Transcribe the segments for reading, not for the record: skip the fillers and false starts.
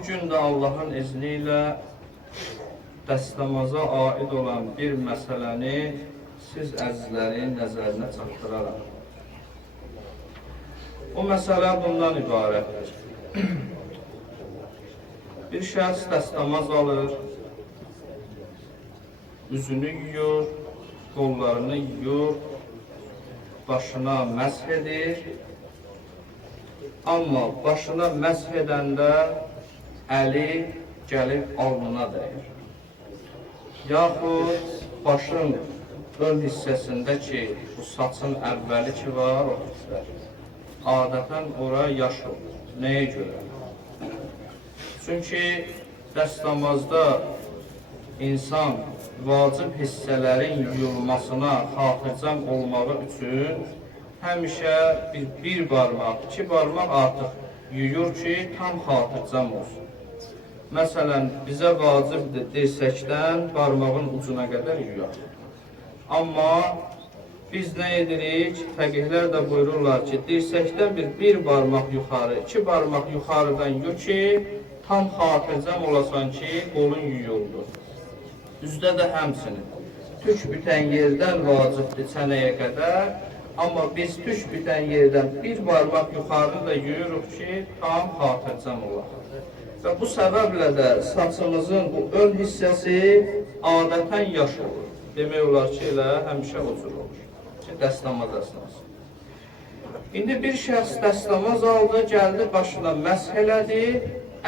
bugün də Allahın izni ilə dəstəmaza aid olan bir məsələni siz əzizlərin nəzərinə çatdıraram. O məsələ bundan ibarətdir. Bir şəxs dəstəmaz alır, üzünü yuyur, qollarını yuyur, başına məsh edir. Amma başına məsh edəndə əli gəlib alnına dəyir. Yaxud başın ön hissəsində ki, bu saçın əvvəli ki var, o hisslər. Adətən ora yaş olur. Nəyə görə? Çünki dəstəmazda insan vacib hissələrin yuyulmasına xatircəm olmağı üçün həmişə bir barmaq, iki barmaq artıq yuyur ki, tam xatircəm olsun. Məsələn, bizə vacibdir dirsəkdən barmağın ucuna qədər yuyaq. Amma biz nə edirik? Fəqihlər də buyururlar ki, dirsəkdən bir barmaq yuxarı, iki barmaq yuxarıdan yu ki, tam xatircəm olasan ki, qolun yuyuldu. Üzdə də həmsinin. Tük bitən yerdən vacibdir çənəyə qədər, amma biz tük bitən yerdən bir barmaq yuxarı da yuyuruq ki, tam xatircəm olaq. Və bu səbəblə də saçımızın bu ön hissəsi adətən yaş olur. Demək olar ki, elə həmişə o cür olur. Dəstəmaz əsnası. İndi bir şəxs dəstəmaz aldı, gəldi, başına məsh elədi,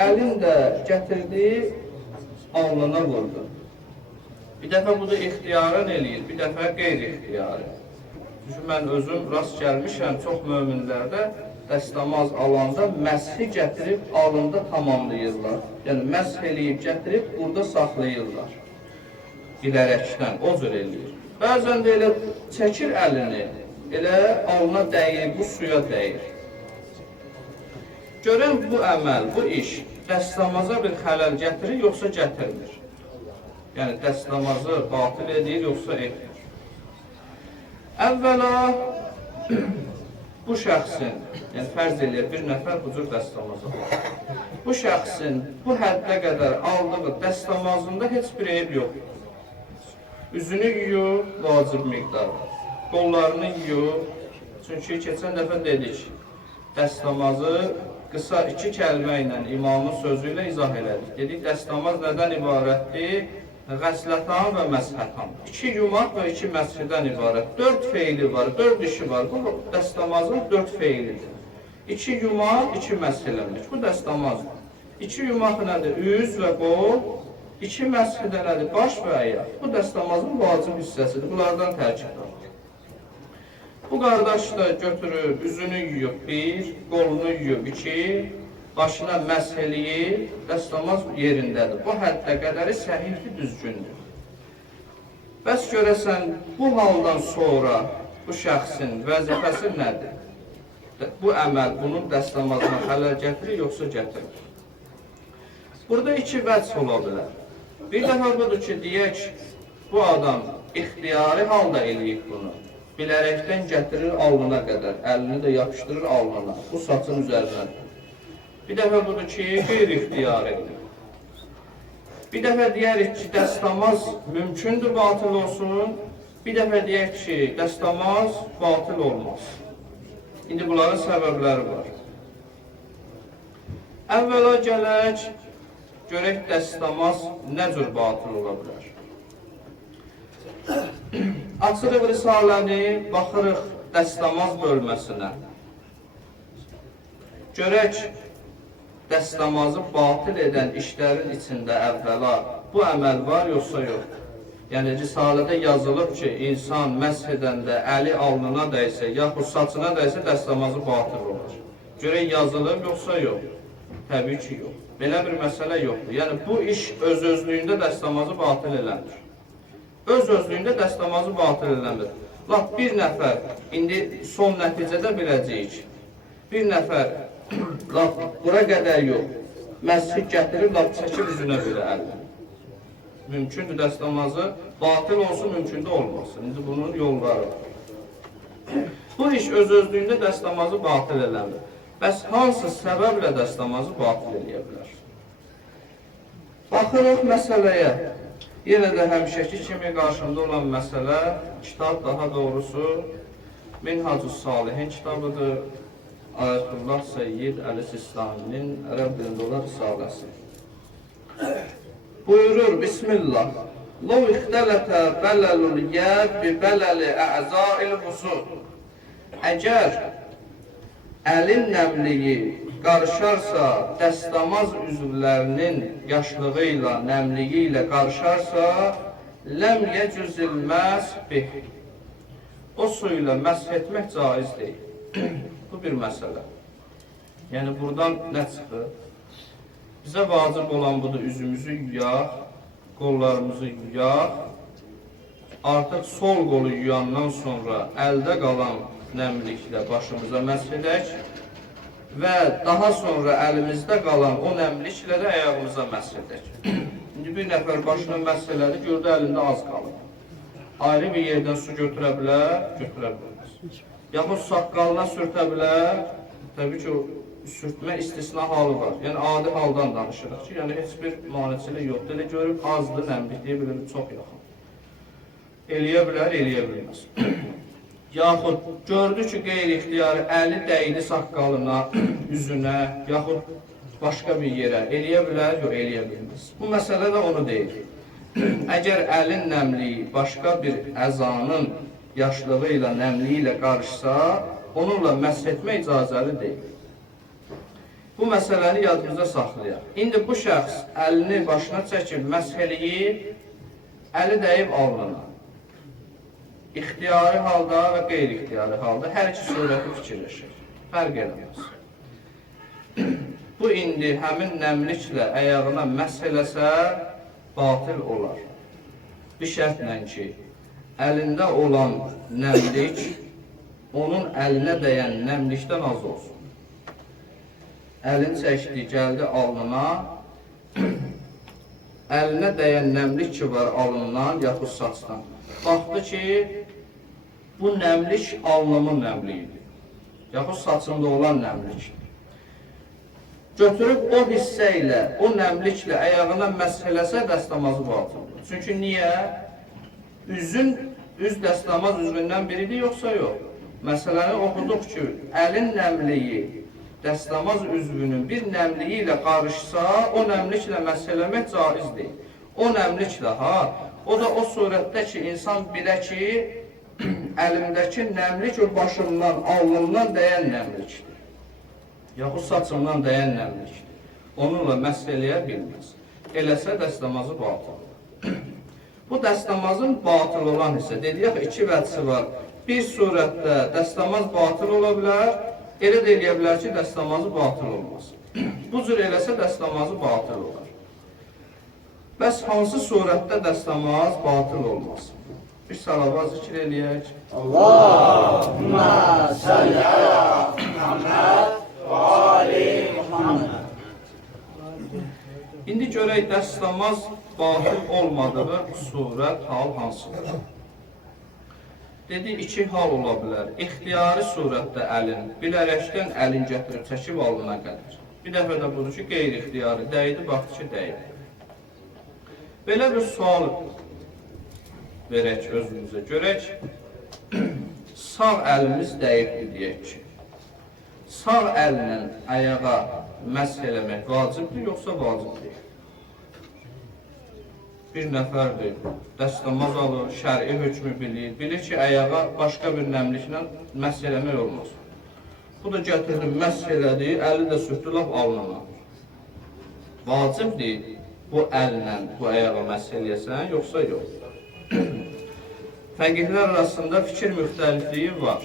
əlin də gətirdi, alnına vurdu. Bir dəfə bu da ixtiyarən eləyir, bir dəfə qeyri-ixtiyarı. Çünki mən özüm rast gəlmişəm, çox möminlərdə dəstəmaz alanda məshi gətirib alında tamamlayırlar. Yəni məsh eləyib gətirib burada saxlayırlar. Bilərəkdən, o cür eləyir. Bəzən də elə çəkir əlini, elə alına dəyir, bu suya dəyir. Görən bu əməl, bu iş dəstəmaza bir xələl gətirir, yoxsa gətirmir. Yəni dəstəmazı batil edir, yoxsa etmir. Əvvəla bu şəxsin, yəni fərz eləyir, bir nəfər bu cür dəstəmazı alır. Bu şəxsin bu həddə qədər aldığı dəstəmazında heç bir eyb yoxdur. Üzünü yuyur, vacib miqdar. Qollarını yuyur. Çünki keçən dəfə dedik, dəstəmazı qısa iki kəlmə ilə imamın sözü ilə izah elədik. Dedik, dəstəmaz nədən ibarətdir? Qəslətən və məshətən. İki yumaq və iki məshədən ibarət. 4 feili var, 4 işi var. Bu dəstəmazın 4 feilidir. İki yumaq, iki məsh eləmək. Bu dəstəmazdır. İki yumaq nədir? Üz və qol. İki məshədə nədir? Baş və əyaq. Bu dəstəmazın vacib hissəsidir. Bunlardan tərkibdir. Bu qardaş da götürüb, üzünü yuyub bir, qolunu yuyub iki, başına məsh eləyir, dəstəmaz yerindədir. Bu həddə qədəri səhihdir, düzgündür. Bəs görəsən, bu haldan sonra bu şəxsin vəzifəsi nədir? Bu əməl bunun dəstəmazına xələl gətirir, yoxsa gətirir? Burada iki vəc ola bilər. Bir dəfə budur ki, deyək, bu adam ixtiyari halda eləyib bunu. Bilərəkdən gətirir alnına qədər, əlini də yapışdırır alnına, bu saçın üzərinədir. Bir dəfə budur ki, qeyri-ixtiyari eləyib. Bir dəfə deyərik ki, dəstəmaz mümkündür batıl olsun, bir dəfə deyək ki, dəstəmaz batıl olmaz. İndi bunların səbəbləri var. Əvvəla gələk, görək dəstəmaz nə cür batıl ola bilər. Açırıq risaləni, baxırıq dəstəmaz bölməsinə. Görək, dəstəmazı batil edən işlərin içində əvvəla bu əməl var, yoxsa yox. Yəni, risalədə yazılıb ki, insan məsh edəndə əli alnına dəysə, yaxud saçına dəysə, dəstəmazı batil olur. Görək, yazılıb, yoxsa yox. Təbii ki, yox. Belə bir məsələ yoxdur. Yəni, bu iş öz-özlüyündə dəstəmazı batil eləmir. Öz-özlüyündə dəstəmazı batil eləmir. Laf bir nəfər, indi son nəticədə biləcəyik. Bir nəfər, laf bura qədər yox, məshid gətirib, laf çəkib üzünə belə əlini. Mümkündür dəstəmazı, batil olsun, mümkündə olmasın. İndi bunun yolları var. Bu iş öz-özlüyündə dəstəmazı batil eləmir. Bəs hansı səbəblə dəstəmazı batil eləyə bilər? Baxırıq məsələyə. Yenə də həmişəki kimi qarşımda olan məsələ, kitab daha doğrusu Minhacus Salihin kitabıdır. Ayətullah Seyyid Əli Sistani'nin Ərəb dilində olan risaləsi. Buyurur, Bismillah. Lov ixtələtə bələlul yəd bi bələli əzail husud. Əgər əlin nəmliyi qarışarsa, dəstəmaz üzvlərinin yaşlığı ilə, nəmliyi ilə qarışarsa, ləm yəcüzilməz bih. O su ilə məsh etmək caiz deyil. Bu bir məsələ. Yəni, buradan nə çıxır? Bizə vacib olan budur, üzümüzü yuyaq, qollarımızı yuyaq. Artıq sol qolu yuyandan sonra əldə qalan nəmliklə başımıza məsh edək və daha sonra əlimizdə qalan o nəmliklə də ayağımıza məsh edək. İndi bir nəfər başına məsh elədi, gördü əlində az qalır. Ayrı bir yerdən su götürə bilər, götürə bilməz. Yaxud saqqalına sürtə bilər, təbii ki, sürtmə istisna halı var. Yəni, adi haldan danışırıq ki, yəni heç bir maneçilik yoxdur. Elə görüb azdır, nəmlik deyə bilir, çox yaxın. Eləyə bilər, eləyə bilməz. Yaxud gördü ki, qeyri-ixtiyarı əli dəydi saqqalına, üzünə, yaxud başqa bir yerə. Eləyə bilər, yox, eləyə bilməz. Bu məsələ də onu deyir. Əgər əlin nəmliyi başqa bir əzanın yaşlığı ilə, nəmliyi ilə qarışsa, onunla məsh etmək icazəli deyil. Bu məsələni yadımıza saxlayaq. İndi bu şəxs əlini başına çəkib, məsh eləyib, əli dəyib alnına. İxtiyari halda və qeyri-ixtiyari halda hər iki surəti fikirləşir. Fərq eləməz. Bu indi həmin nəmliklə əyağına məsh eləsə, batil olar. Bir şərtlə ki, əlində olan nəmlik onun əlinə dəyən nəmlikdən az olsun. Əlin çəkdi, gəldi alnına, əlinə dəyən nəmlik ki var alnından, yaxud saçdan. Baxdı ki, bu nəmlik alnımın nəmliyidir, yaxud saçında olan nəmlikdir. Götürüb o hissə ilə, o nəmliklə əyağına məsh eləsə, dəstəmazı batildir. Çünki niyə? Üz dəstəmaz üzvündən biridir, yoxsa yox? Məsələni oxuduq ki, əlin nəmliyi dəstəmaz üzvünün bir nəmliyi ilə qarışsa, o nəmliklə məsh eləmək caiz deyil. O nəmliklə, o da o surətdə ki, insan bilə ki, əlimdəki nəmlik o başımdan, alnımdan dəyən nəmlikdir. Yaxud saçımdan dəyən nəmlikdir. Onunla məsh eləyə bilməz. Eləsə dəstəmazı batıldır. Bu dəstəmazın batıl olan hissə, dediyək, iki vəcisi var. Bir surətdə dəstəmaz batıl ola bilər, elə də eləyə bilər ki, dəstəmazı batıl olmaz. Bu cür eləsə dəstəmazı batıl olar. Bəs hansı surətdə dəstəmaz batıl olmaz? Bir salavat zikr eləyək. Allahümmə salli ala Muhammed və ali Muhammed. İndi görək dəstəmaz batıl olmadığı surət, hal hansıdır? Dedi, iki hal ola bilər. İxtiyari surətdə əlin, bilərəkdən əlin gətirib çəkib alına qədər. Bir dəfə də budur ki, qeyri-ixtiyari dəydi, baxdı ki, dəydi. Belə bir sual verək özümüzə. Görək, sağ əlimiz dəyibdir deyək ki, sağ əllə ayağa məsh eləmək vacibdir, yoxsa vacib deyil? Bir nəfərdir, dəstəmaz alır, şəri hökmü bilir ki, ayağa başqa bir nəmliklə məsh eləmək olmaz. Bu da gətirdi, məsh elədi, əli də sürtdü, laf alnına. Vacib deyil, bu əllə bu ayağa məsh eləyəsən, yoxsa yox. Fəqihlər arasında fikir müxtəlifliyi var.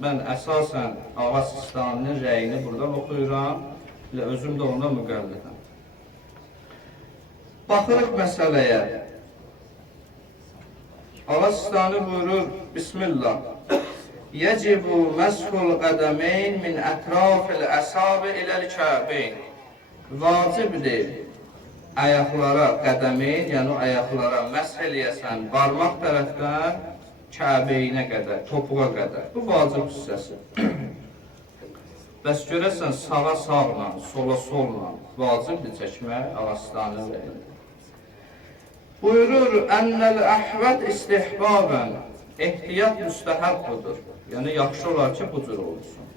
Mən əsasən Ağa Sistaninin rəyini buradan oxuyuram, özüm də ona müqəllidəm. Baxırıq məsələyə. Ağa Sistani buyurur, Bismillah. Yəcibu məshul qədəmeyn min ətrafil əsabi iləl-kəbeyn. Vacibdir ayaqlara, qədəmeyn, yəni ayaqlara məsh eləyəsən, barmaq tərəfdən Kəbeynə qədər, topuğa qədər. Bu vacib hissəsi. Bəs görəsən, sağa sağla, sola solla vacibdir çəkmək, Ağa Sistaninin rəyində. Buyurur, ennəl əhvət istihbabən, ehtiyat müstəhəbbudur. Yəni, yaxşı olar ki, bu cür olsun.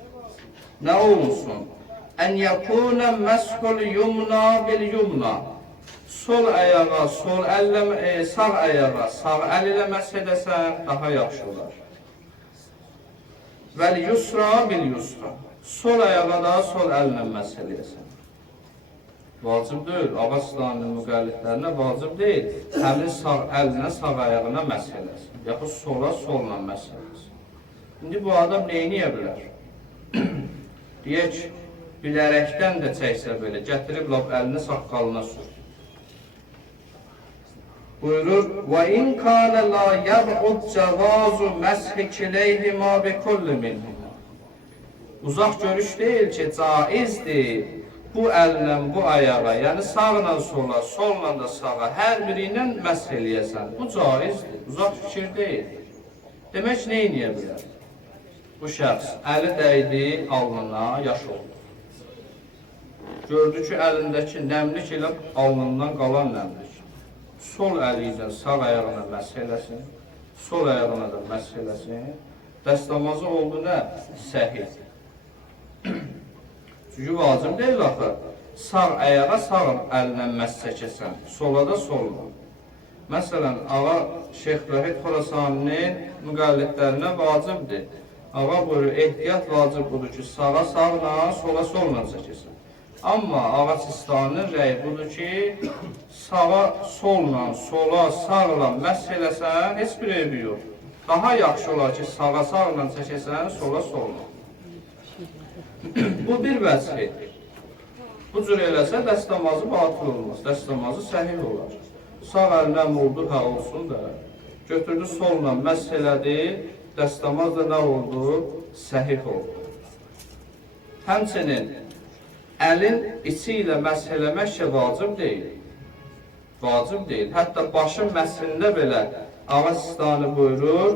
Nə olsun? Ən yəkunə məshul yumna bil yumna. Sol ayağa, sol əllə, sağ ayağa, sağ əl ilə məsh edəsən, daha yaxşı olar. Vəl yusra bil yusra. Sol ayağa da sol əllə məsh edəsən. Vacib deyil, Ağaslanın müqəllidlərinə vacib deyil. Həmin sağ əlinə, sağ ayağına məsh eləsin. Yaxud sola, solla məsh eləsin. İndi bu adam neyniyə bilər? Deyək, bilərəkdən də çəksə belə, gətirib lab əlini saqqalına sür. Buyurur, وَاِنْ كَانَ لَا يَبْعُدْ جَوَازُ مَسْحِ كِلَيْهِمَا بِكُلِّ مِنْهُمَا. Uzaq görüş deyil ki, caizdir bu əllə bu ayağa, yəni sağla sola, solla da sağa, hər biri ilə məsh eləyəsən. Bu caizdir, uzaq fikir deyil. Demək, nə eləyə bilər? Bu şəxs əli dəydi alnına, yaş oldu. Gördü ki, əlindəki nəmlik ilə alnından qalan nəmlik. Sol əli ilə sağ ayağına məsh eləsin, sol ayağına da məsh eləsin. Dəstəmazı oldu nə? Səhih. Çünki vacib deyil axı. Sağ ayağa sağ əlinə məsh çəkəsən, sola da solla. Məsələn, ağa Şeyx Vəhid Xorasaninin müqəllidlərinə vacibdir. Ağa buyurur, ehtiyat vacib budur ki, sağa sağla, sola solla çəkəsən. Amma Ağa Sistaninin rəyi budur ki, sağa solla, sola, sağla məsh eləsən, heç bir eybi yox. Daha yaxşı olar ki, sağa sağla çəkəsən, sola solla. Bu bir vəzifədir. Bu cür eləsə, dəstəmazı batıl olmaz, dəstəmazı səhih olar. Sağ əlinəm oldu, hə olsun da. Götürdü solla məsh elədi, dəstəmaz da nə oldu? Səhih oldu. Həmçinin, əlin içi ilə məsh eləmək ki, vacib deyil. Vacib deyil. Hətta başın məshində belə Ağa Sistani buyurur,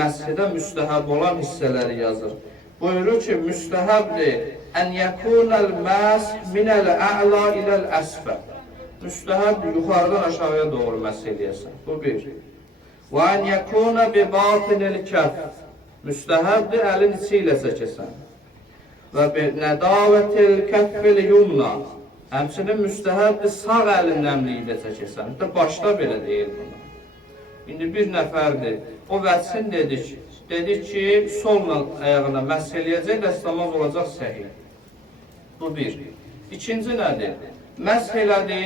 məshədə müstəhəb olan hissələri yazır. Buyurur ki, müstəhəbdir ən yəkunəl məsh minəl ə'la iləl əsfə. Müstəhəbdir, yuxarıdan aşağıya doğru məsh eləyəsən. Bu bir. Və ən yəkunə bi batinil kəf. Müstəhəbdir, əlin içi ilə çəkəsən. Və bi nədavətil kəffil yumna. Həmçinin müstəhəbdir, sağ əlin nəmliyi ilə çəkəsən. Başda belə deyil bunu. İndi bir nəfərdir, o vətsin dedik. Dedik ki, solla ayağına məsh eləyəcək, dəstəmaz olacaq səhih. Bu bir. İkinci nədir? Məsh elədi,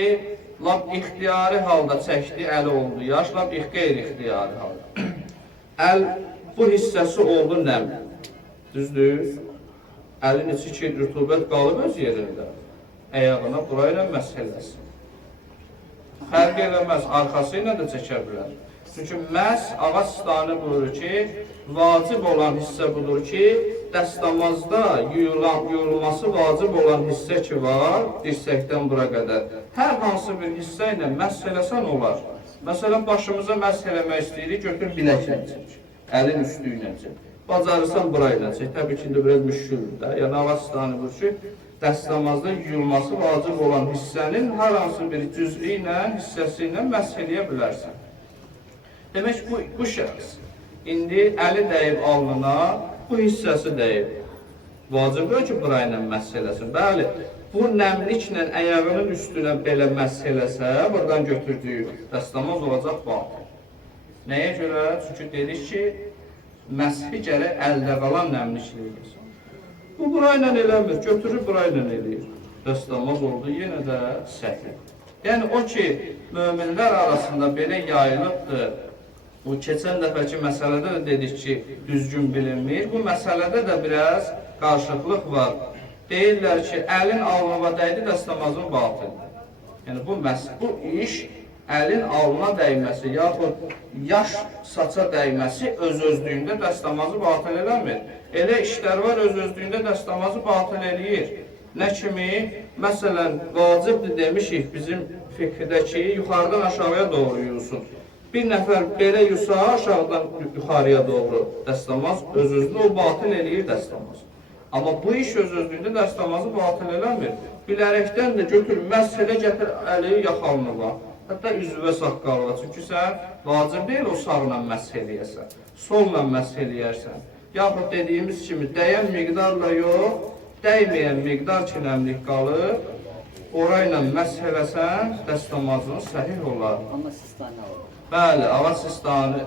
lab ixtiyari halda çəkdi, əli oldu yaş, lab qeyri-ixtiyari halda. Əl bu hissəsi oldu nəm. Düzdür? Əlin içi ki, rütubət qalıb öz yerində. Əyağına burayla məsh eləsin. Fərq eləməz, arxası ilə də çəkə bilər. Çünki məsh Ağa Sistani buyurur ki, vacib olan hissə budur ki, dəstəmazda yuyulması vacib olan hissə ki var, dirsəkdən bura qədər. Hər hansı bir hissə ilə məsh eləsən olar. Məsələn, başımıza məsh eləmək istəyirik, götür biləklə çək, əlin üstü ilə çək. Bacarırsan bura ilə çək, təbii ki, biraz müşküldür də. Yəni, Ağa Sistani buyurur ki, dəstəmazda yuyulması vacib olan hissənin hər hansı bir cüz'i ilə, hissəsi ilə məsh eləyə bilərsən. Demək, bu şəxs indi əli dəyib alnına, bu hissəsi dəyib. Vacibdir ki, bura ilə məsh eləsin. Bəli, bu nəmliklə əyağının üstünə belə məsh eləsə, buradan götürdüyü dəstəmaz olacaq batıl. Nəyə görə? Çünki dedik ki, məshi gərək əldə qalan nəmliklə eləsin. Bu bura ilə eləmir, götürür bura ilə eləyir. Dəstəmaz oldu, yenə də səhih. Yəni, o ki, möminlər arasında belə yayılıbdır, bu keçən dəfəki məsələdə də dedik ki, düzgün bilinmir. Bu məsələdə də biraz qarşılıqlıq var. Deyirlər ki, əlin alnına dəydi, dəstəmazın batıldır. Yəni, bu iş əlin alnına dəyməsi, yaxud yaş saça dəyməsi öz-özlüyündə dəstəmazı batıl eləmir. Elə işlər var, öz-özlüyündə dəstəmazı batıl eləyir. Nə kimi? Məsələn, vacibdir demişik bizim fiqhdəki, yuxarıdan aşağıya doğru yuyulsun. Bir nəfər belə yusa, aşağıdan yuxarıya doğru dəstəmaz, öz-özlüyündə o batıl eləyir dəstəmaz. Amma bu iş öz-özlüyündə dəstəmazı batıl eləmir. Bilərəkdən də götür, məsh elə gətir əli yaxalınıva. Hətta üzvə saqqal var. Çünki sən vacib deyil o sağla məsh eləyəsən, solla məsh eləyərsən. Yaxud dediyimiz kimi dəyən miqdarla yox, dəyməyən miqdar ki nəmlik qalıb, orayla məsh eləsən, dəstəmazın səhih olar. Amma sistani olur. Bəli, ağa sistanı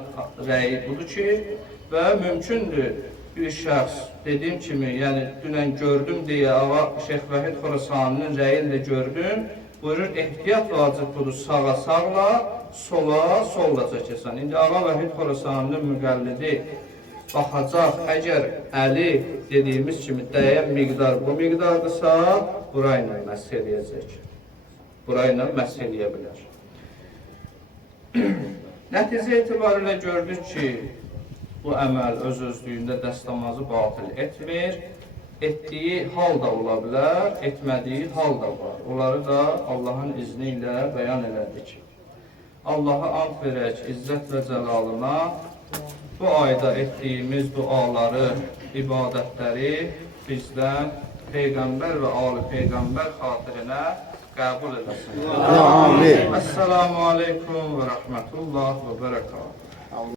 rəyi budur ki, və mümkündür bir şəxs, dediyim kimi, yəni dünən gördüm deyə ağa Şeyx Vahid Xorasaninin rəyini də gördüm, buyurur, ehtiyat vacib budur, sağa sağla, sola solla çəkəsən. İndi ağa Vahid Xorasaninin müqəllidi baxacaq, əgər əli dediyimiz kimi dəyən miqdar bu miqdardırsa, burayla məsh eləyəcək. Burayla məsh eləyə bilər. Nəticə etibarilə gördük ki, bu əməl öz-özlüyündə dəstəmazı batil etmir. Etdiyi hal da ola bilər, etmədiyi hal da var. Onları da Allahın izni ilə bəyan elədik. Allaha and verək izzət və cəlalına, bu ayda etdiyimiz duaları, ibadətləri bizdən Peyğəmbər və Ali Peyğəmbər xatirinə qəbul eləsin. Amin. Əssalamu aleykum və rəhmətullah və bərəkatuhu.